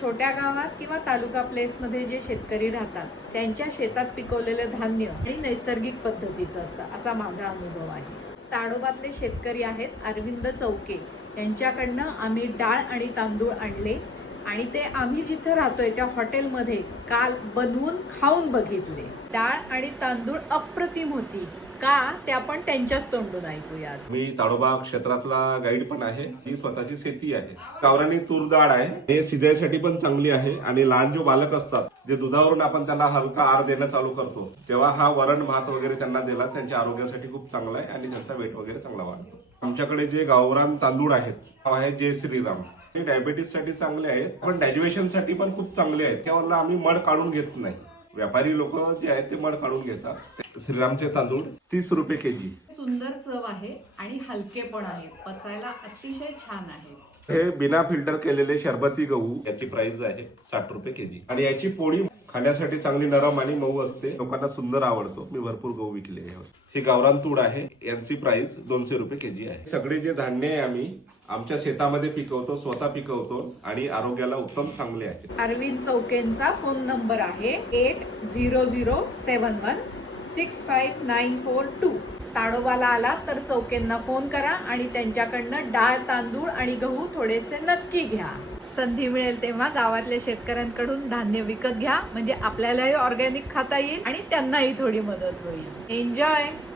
छोट्या गावात किंवा तालुका प्लेसमध्ये जे शेतकरी राहतात त्यांच्या शेतात पिकवलेलं धान्य आणि नैसर्गिक पद्धतीचं असतं असा माझा अनुभव आहे. ताडोबातले शेतकरी आहेत अरविंद चौके, यांच्याकडनं आम्ही डाळ आणि तांदूळ आणले आणि ते आम्ही जिथे राहतोय त्या हॉटेलमध्ये काल बनवून खाऊन बघितले. डाळ आणि तांदूळ अप्रतिम होती. का ते आपण त्यांच्याच तोंडून ऐकूयात. मी ताडोबा क्षेत्रातला गाईड पण आहे. ही स्वतःची शेती आहे. गावरानी तूर डाळ आहे. हे शिजायसाठी पण चांगली आहे आणि लहान जो बालक असतात जे दुधावरून आपण त्यांना हलका आहार देणं चालू करतो तेव्हा हा वरण भात वगैरे त्यांना दिला त्यांच्या आरोग्यासाठी खूप चांगला आहे आणि त्यांचा वेट वगैरे चांगला वाढतो. आमच्याकडे जे गावरान तांदूळ आहेत जय श्रीराम, हे डायबेटीस साठी चांगले आहेत पण डायजेशन साठी पण खूप चांगले आहेत. त्यावरला आम्ही मड काढून घेत नाही. व्यापारी लोक जे आहेत ते मड काढून घेतात. श्रीरामचे तांदूळ 30 रुपये केजी. सुंदर चव आहे आणि हलके पण आहे, पचायला अतिशय छान आहे. हे बिना फिल्टर केलेले शरबती गहू, याची प्राइस आहे 60 रुपये केजी आणि याची पोळी खाण्यासाठी चांगली नरम आणि मऊ असते. लोकांना सुंदर आवडतो. मी भरपूर गहू विकले. ही गावरान तूड आहे. यांची प्राइस 200 रुपये केजी आहे. सगळे जे धान्य आहे आम्ही आमच्या शेतामध्ये पिकवतो, स्वतः पिकवतो आणि आरोग्याला उत्तम चांगले आहे. अरविंद चौकेंचा फोन नंबर आहे 8007165942. ताडोबाला आला तर चौकेंना फोन करा आणि त्यांच्याकडनं डाळ, तांदूळ आणि गहू थोडेसे नक्की घ्या. संधी मिळेल तेव्हा गावातल्या शेतकऱ्यांकडून धान्य विकत घ्या, म्हणजे आपल्यालाही ऑर्गॅनिक खाता येईल आणि त्यांनाही थोडी मदत होईल. एन्जॉय.